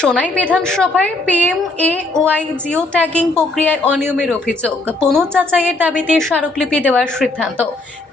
সোনাই বিধানসভায় PM, A Y geo tagging প্রক্রিয়ায় অনিয়মের অভিযোগ। পুনঃযাচাইয়ের দাবিতে স্মারকলিপি দেওয়ার সিদ্ধান্ত।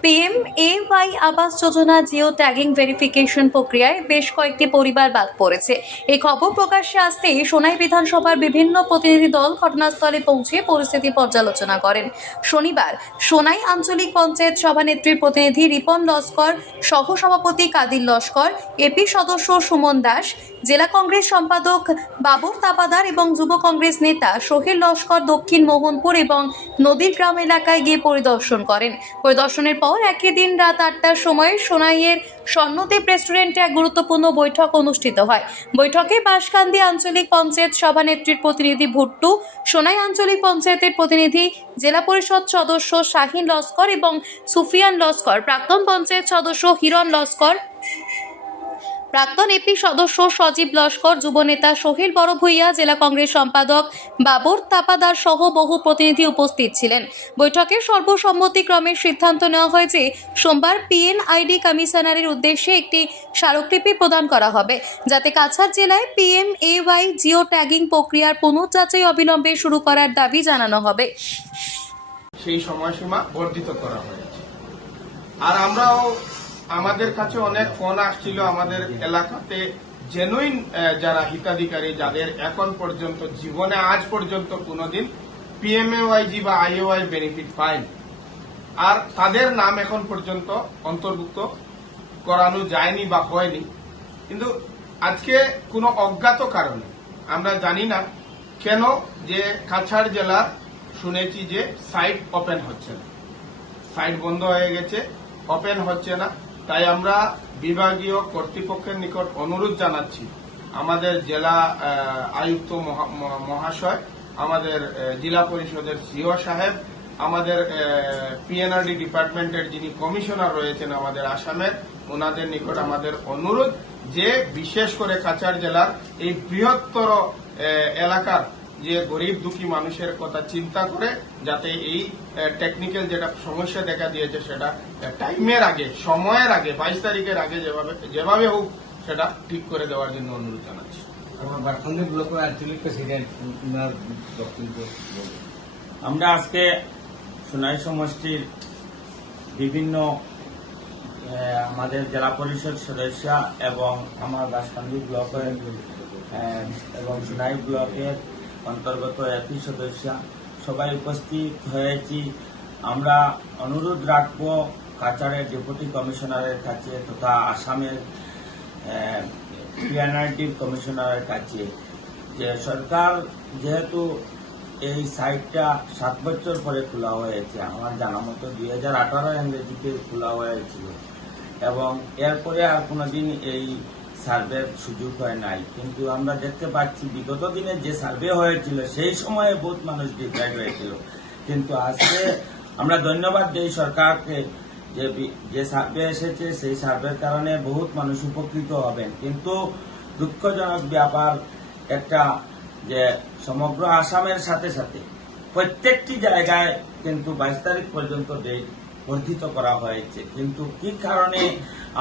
PM, A Y Awas Yojana Jio tagging verification প্রক্রিয়ায় বেশ কয়েকটি পরিবার বাদ পড়েছে। এই খবর প্রকাশ্যে আসতেই সোনাই বিধানসভার বিভিন্ন প্রতিনিধি দল ঘটনাস্থলে পৌঁছে পরিস্থিতি পর্যালোচনা করেন। শনিবার সোনাই আঞ্চলিক পঞ্চায়েত সভানেত্রীর প্রতিনিধি রিপন লস্কর সহ সভাপতি কাদির লস্কর এপি সদস্য সুমন দাস জেলা কংগ্রেস সম্পাদক বাবুর তাপাদার এবং যুব কংগ্রেস নেতা সোহেল লস্কর দক্ষিণ মোহনপুর এবং নদীর গ্রাম এলাকায় গিয়ে পরিদর্শন করেন। পরিদর্শনের পর একই দিন রাত আটটার সময় সোনাইয়ের স্বর্ণদেব রেস্টুরেন্টে এক গুরুত্বপূর্ণ বৈঠক অনুষ্ঠিত হয়। বৈঠকে বাঁশকান্দি আঞ্চলিক পঞ্চায়েত সভানেত্রীর প্রতিনিধি ভুট্টু, সোনাই আঞ্চলিক পঞ্চায়েতের প্রতিনিধি জেলা পরিষদ সদস্য শাহিন লস্কর এবং সুফিয়ান লস্কর, প্রাক্তন পঞ্চায়েত সদস্য হিরণ লস্কর প্রাক্তন এপি সদস্য সজীব লস্কর, যুবনেতা সোহেল বড় ভূঁইয়া জেলা কংগ্রেস সম্পাদক বাবর তাপাদার সহ বহু প্রতিনিধি উপস্থিত ছিলেন। বৈঠকে সর্বসম্মতিক্রমে সিদ্ধান্ত নেওয়া হয় যে সোমবার পিএনআইডি কমিশনারের উদ্দেশ্যে একটি স্মারকলিপি প্রদান করা হবে, যাতে কাছাড় জেলায় পিএম এওয়াই জিও ট্যাগিং প্রক্রিয়ার পুনঃযাচাই অবিলম্বে শুরু করার দাবি জানানো হবে। সেই সময়সীমা বর্ধিত করা হয়েছে। আর আমরাও আমাদের কাছে অনেক ফোন আসছিল আমাদের এলাকাতে। জেনুইন যারা হিতাধিকারী, যাদের এখন পর্যন্ত জীবনে, আজ পর্যন্ত কোনোদিন পিএমএওয়াইজি বা আইওআই বেনিফিট পায়নি। আর তাদের নাম এখন পর্যন্ত অন্তর্ভুক্ত করানো যায়নি বা হয়নি। কিন্তু আজকে কোনো অজ্ঞাত কারণে, আমরা জানি না কেন যে কাছাড় জেলার শুনেছি যে সাইট ওপেন হচ্ছে না। সাইট বন্ধ হয়ে গেছে ওপেন হচ্ছে না। তাই আমরা বিভাগীয় কর্তৃপক্ষের নিকট অনুরোধ জানাচ্ছি। আমাদের জেলা আয়ুক্ত মহা- মহাশয়, আমাদের জেলা পরিষদের সিও সাহেব, আমাদের পিএনআরডি ডিপার্টমেন্টের যিনি কমিশনার রয়েছেন আমাদের আসামের, ওনাদের নিকট আমাদের অনুরোধ যে বিশেষ করে কাছাড় জেলার এই বৃহত্তর এলাকার যে গরিব দুঃখী মানুষের কথা চিন্তা করে যাতে এই টেকনিক্যাল যেটা সমস্যা দেখা দিয়েছে সেটা টাইমের আগে সময়ের আগে বাইশ তারিখের আগে যেভাবে যেভাবে হোক সেটা ঠিক করে দেওয়ার জন্য অনুরোধ জানাচ্ছি। আমার আজকে সোনাই সমষ্টির বিভিন্ন আমাদের জেলা পরিষদ সদস্য এবং আমার বাসকান্দি ব্লকের এবং সোনাই ব্লকের অন্তর্গত একই সদস্য। সবাই উপস্থিত হয়েছি। আমরা অনুরোধ রাখব কাছাড়ের ডেপুটি কমিশনারের কাছে তথা আসামের পিএনআরটির কমিশনারের কাছে যে সরকার যেহেতু এই সাইটটা সাত বছর পরে খোলা হয়েছে, আমার জানা মতো দুই হাজার আঠারো ইংরেজিতে খোলা হয়েছিল এবং এরপরে আর কোনোদিন এই সার্ভের সুযোগ হয় নাই। কিন্তু আমরা দেখতে পাচ্ছি, বিগত দিনে যে সার্ভে হয়েছিল, সেই সময়ে বহুত মানুষ ডিপ্রাইড হয়েছিল। কিন্তু আজকে আমরা ধন্যবাদ দিই সরকারকে যে যে সার্ভে এসেছে, সেই সার্ভের কারণে বহুত মানুষ উপকৃত হবেন। কিন্তু দুঃখজনক ব্যাপার একটা যে সমগ্র আসামের সাথে সাথে প্রত্যেকটি জায়গায় কিন্তু বাইশ তারিখ পর্যন্ত ডেট বর্ধিত করা হয়েছে। কিন্তু কি কারণে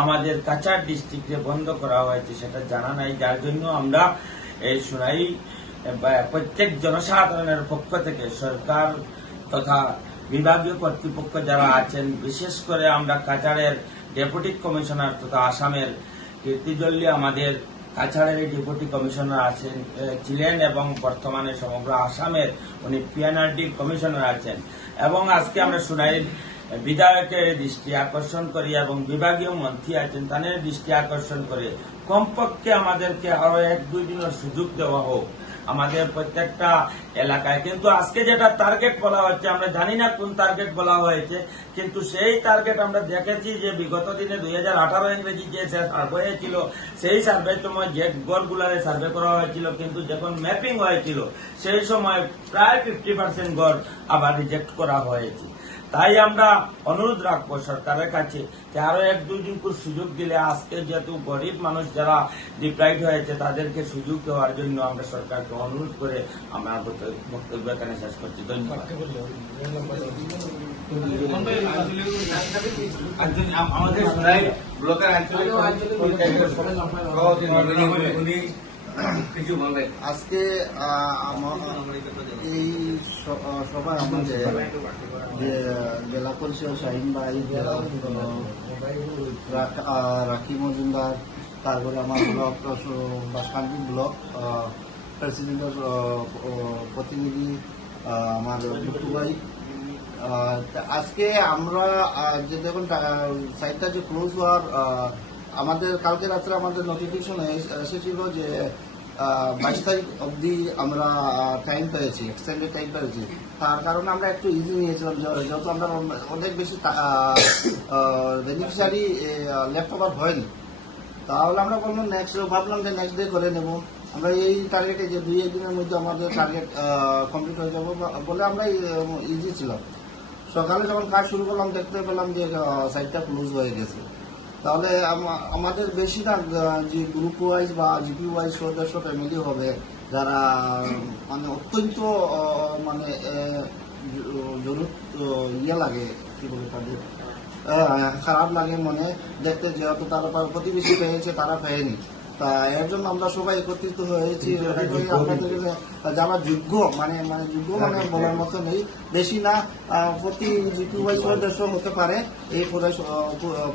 আমাদের কাছাড় ডিস্ট্রিক্টে বন্ধ করা হয়েছে, সেটা জানা নাই। যার জন্য আমরা এই শুনাই প্রত্যেক জনসাধারণের পক্ষ থেকে সরকার তথা বিভাগীয় কর্তৃপক্ষ যারা আছেন, বিশেষ করে আমরা কাছাড়ের ডেপুটি কমিশনার তথা আসামের কীর্তিজল্লি আমাদের কাছাড়ের ডেপুটি কমিশনার আছেন ছিলেন এবং বর্তমানে সমগ্র আসামের উনি পিএনআরডি কমিশনার আছেন। এবং আজকে আমরা শুনাই বিধায়কের দৃষ্টি আকর্ষণ করি এবং বিভাগীয় মন্ত্রী আছেন, তাদের দৃষ্টি আকর্ষণ করে। কমপক্ষে আমাদেরকে আরও এক, দুই দিনের সুযোগ দেওয়া হোক আমাদের প্রত্যেকটা এলাকায়। কিন্তু আজকে যেটা টার্গেট বলা হচ্ছে, আমরা জানি না কোন টার্গেট বলা হয়েছে, কিন্তু সেই টার্গেট আমরা দেখেছি যে বিগত দিনে দুই হাজার আঠারো ইংরেজি যে সার্ভে হয়েছিল সেই সার্ভের সময় যে গড়গুলারে সার্ভে করা হয়েছিল, কিন্তু যখন ম্যাপিং হয়েছিল, সেই সময় প্রায় ফিফটি পার্সেন্ট গড় আবার রিজেক্ট করা হয়েছে। তাই আমরা অনুরোধ রাখব সরকারের কাছে যে আরও এক দুই দিন করে সুযোগ দিলে আজকে যেহেতু গরিব মানুষ যারা ডিপ্রাইড হয়েছে তাদেরকে সুযোগ দেওয়ার জন্য আমরা সরকারকে অনুরোধ করে আমরা বক্তব্য এখানে শেষ করছি। ধন্যবাদ। আমাদের ব্লকের আঞ্চলিক পঞ্চায়েতের সভাপতি উনি- উনি কিছু বলবেন আজকে এই স- আহ, আমাদের যে জেলা পরিষদ শাহিন ভাই রাখ- মজুমদার তারপরে আমার ব্লক বাসকান্দি ব্লক প্রেসিডেন্টের প্রতিনিধি আমার বুটু ভাই। আজকে আমরা যে দেখুন সাইটটা যে ক্লোজ হওয়ার আমাদের কালকে রাত্রে আমাদের নোটিফিকেশন এসেছিল যে বাইশ তারিখ অবধি আমরা টাইম পেয়েছি এক্সটেন্ডেড টাইম পেয়েছি। তার কারণে আমরা একটু ইজি নিয়েছিলাম যেহেতু আমরা অনেক বেশি বেনিফিশিয়ারি লেফট ওভার হয়নি। তাহলে আমরা বললাম নেক্সট ভাবলাম যে নেক্সট ডে করে নেব। আমরা এই টার্গেটে যে দুই একদিনের মধ্যে আমাদের টার্গেট কমপ্লিট হয়ে যাব বলে আমরা ইজি ছিলাম। সকালে যখন কাজ শুরু করলাম, দেখতে পেলাম যে সাইটটা ক্লোজ হয়ে গেছে। তাহলে আমাদের বেশিরভাগ যে গ্রুপ ওয়াইজ বা জিপি ওয়াইজ সদস্য ফ্যামিলি হবে, যারা মানে অত্যন্ত মানে ইয়ে লাগে, কি বলে তাদের খারাপ লাগে মনে। দেখতে যেহেতু তারা প্রতিবেশী পেয়েছে, তারা পেয়নি। তা এর জন্য আমরা সবাই একত্রিত হয়েছি। হয়ে যারা যোগ্য মানে মানে যোগ্য মানে বলার মতো নেই। বেশি না প্রতি জিপি ওয়াই সদস্য হতে পারে। এই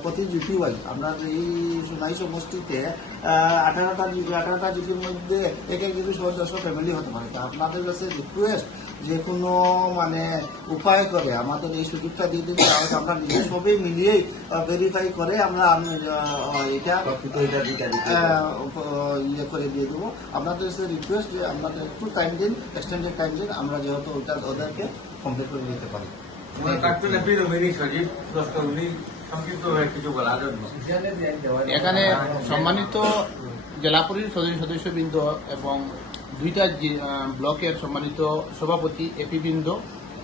প্রতি জিপি ওয়াই আপনার এই সোনাই সমষ্টিতে আঠারোটা জিপি আঠারোটা জিপির মধ্যে এক এক জিপি সদস্য ফ্যামিলি হতে পারে। তা আপনাদের কাছে রিকোয়েস্ট যে কোনো মানে উপায় করে আমাদের এই সুযোগটা দিয়ে দিন তাহলে আমরা নিজে সবই মিলিয়েই ভেরিফাই করে আমরা এটা ইয়ে করে দিয়ে দেবো। আপনাদের রিকোয়েস্ট যে আপনাদের একটু টাইম দিন এক্সটেন্ডেড টাইম দিন আমরা যেহেতু ওটা ওদেরকে কমপ্লিট করে দিতে পারি। সংক্ষিপ্ত হয়ে এখানে সম্মানিত জেলা পরিষদ সদস্যবৃন্দ এবং দুইটা ব্লকের সম্মানিত সভাপতি এপি বৃন্দ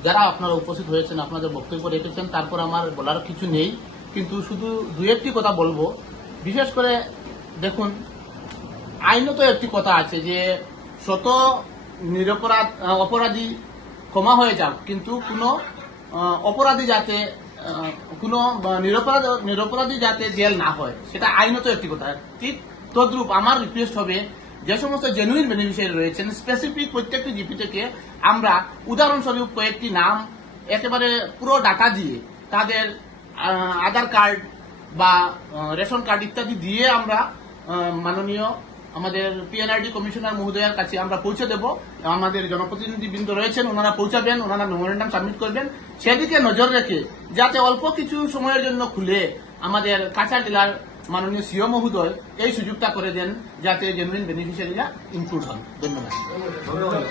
যারা আপনারা উপস্থিত হয়েছেন, আপনাদের বক্তব্য রেখেছেন, তারপর আমার বলার কিছু নেই। কিন্তু শুধু দু একটি কথা বলব। বিশেষ করে দেখুন, আইনত একটি কথা আছে যে, শত নিরপরাধ অপরাধী ক্ষমা হয়ে যাক, কিন্তু কোনো অপরাধী যাতে কোনো নিরপরাধ, নিরপরাধী যাতে জেল না হয়, সেটা আইনত একটি কথা। ঠিক তদ্রূপ আমার রিকোয়েস্ট হবে যে সমস্ত জেনুইন বেনিফিশিয়ারি রয়েছেন স্পেসিফিক প্রত্যেকটি জিপি থেকে আমরা উদাহরণস্বরূপ কয়েকটি নাম, একেবারে পুরো ডাটা দিয়ে তাদের আধার কার্ড বা রেশন কার্ড ইত্যাদি দিয়ে আমরা মাননীয় আমাদের পিএনআরডি কমিশনার মহোদয়ের কাছে আমরা পৌঁছে দেব। আমাদের জনপ্রতিনিধিবৃন্দ রয়েছেন, ওনারা পৌঁছাবেন, ওনারা মেমোরেন্ডাম সাবমিট করবেন। সেদিকে নজর রেখে যাতে অল্প কিছু সময়ের জন্য খুলে আমাদের কাঁচা জেলার মাননীয় সিও মহোদয় এই সুযোগটা করে দেন যাতে জেনুইন বেনিফিশিয়ারিরা ইনক্লুড হন। ধন্যবাদ। ধন্যবাদ।